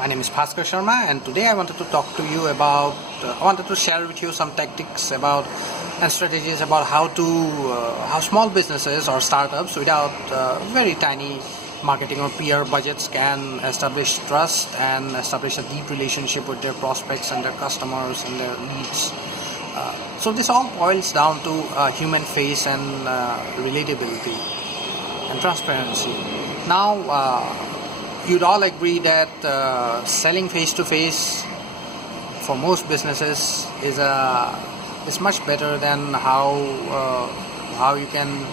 My name is Bhaskar Sharma, and today I wanted to talk to you about, I wanted to share with you some tactics about and strategies about how small businesses or startups without very tiny marketing or PR budgets can establish trust and establish a deep relationship with their prospects and their customers and their leads. So this all boils down to human face and relatability and transparency. Now, you'd all agree that selling face-to-face for most businesses is much better than how you can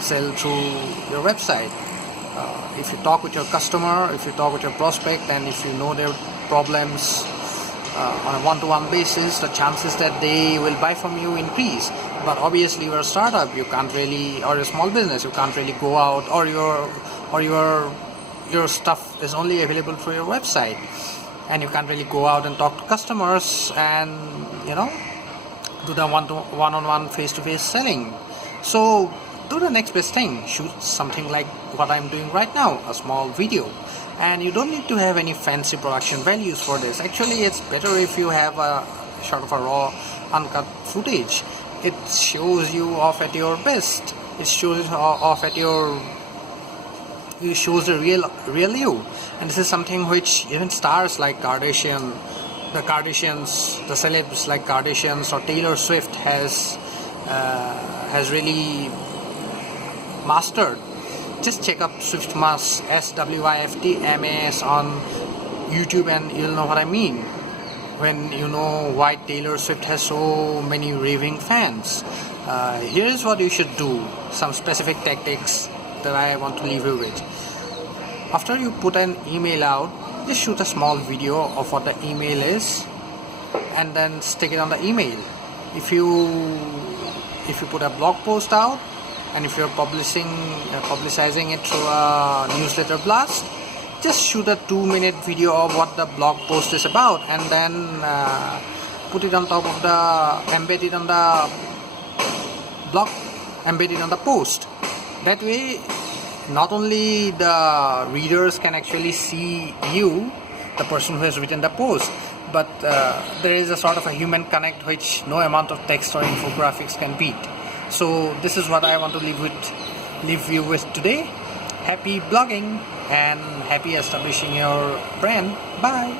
sell through your website. If you talk with your customer, if you talk with your prospect, and if you know their problems on a one-to-one basis, the chances that they will buy from you increase. But obviously, you're a startup, you can't really, or a small business, you can't really go out, or your stuff is only available through your website, and you can't really go out and talk to customers and do the one-on-one face-to-face selling. So do the next best thing. Shoot something like what I'm doing right now, a small video. And you don't need to have any fancy production values for this. Actually, it's better if you have a sort of a raw, uncut footage. It shows you off at your best. It shows off at your It shows the real you, and this is something which even stars like Kardashians, the celebs like Kardashians or Taylor Swift has really mastered. Just check up Swiftmas, SWIFTMAS on YouTube, and you'll know what I mean when you know why Taylor Swift has so many raving fans. Here's what you should do, some specific tactics that I want to leave you with. After you put an email out, just shoot a small video of what the email is and then stick it on the email. If you put a blog post out, and if you're publicizing it through a newsletter blast, just shoot a 2-minute video of what the blog post is about, and then put it on top of embed it on the blog, embed it on the post. That way, not only the readers can actually see you, the person who has written the post, but there is a sort of a human connect which no amount of text or infographics can beat. So this is what I want to leave you with today. Happy blogging and happy establishing your brand. Bye.